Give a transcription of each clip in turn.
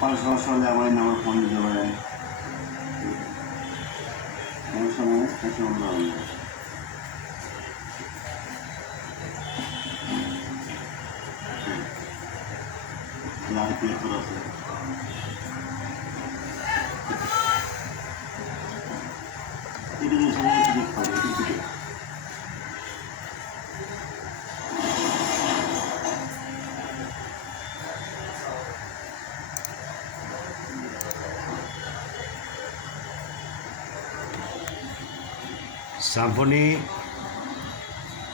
কোনো সমস্যা হলে আমার এই নাম্বার ফোন দিতে পারেন। সমস্যা নেই, সমস্যা হবে না। ক্লিক করে আছে এটা যে সময় ক্লিক করে এটা Symphony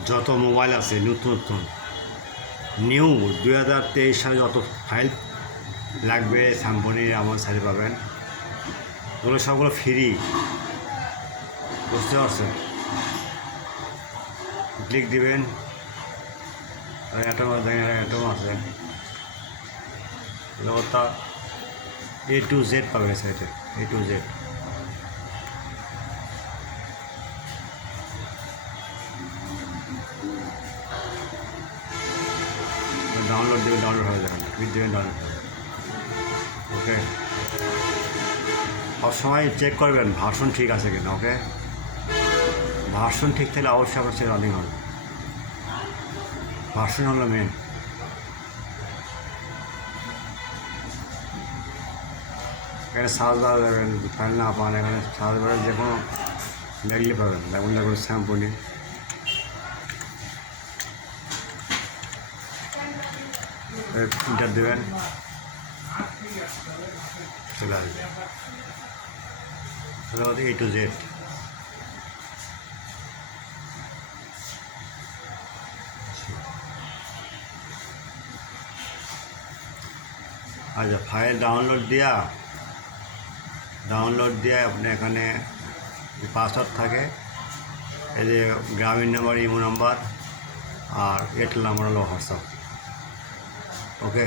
যত মোবাইল আছে নতুন নতুন নিউ 2023 সালে যত ফাইল লাগবে Symphonyর আমার সাইডে পাবেন। ওগুলো সবগুলো ফ্রি, বুঝতে পারছেন? ক্লিক দিবেন, অ্যাটম দেখেন, অ্যাটম আছে, ওটা A to Z পাবেন সাইটে, A to Z। ডাউনলোড দেবেন, ডাউনলোড হয়ে যাবেন, ক্লিক দেবেন, ডাউনলোড। ওকে, সবসময় চেক করবেন ভার্সন ঠিক আছে কিনা। ওকে, ভার্সন ঠিক থাকলে অবশ্যই আপনার সে রানিং হবে। ভার্সন হলো মেন। এখানে সার্চ বার দেবেন, ফাইল না পান এখানে সার্চ বারে যে কোনো লাগলে পাবেন। যেমন দেখুন Symphony, ইন্টার দেবেন, চলে আসবে A to Z। আচ্ছা, ফাইল ডাউনলোড দিয়ে আপনি এখানে পাসওয়ার্ড থাকে, এই যে গ্রামীণ নাম্বার, ইমো নাম্বার আর এয়ারটেল নাম্বার হলো হোয়াটসঅ্যাপ। ওকে।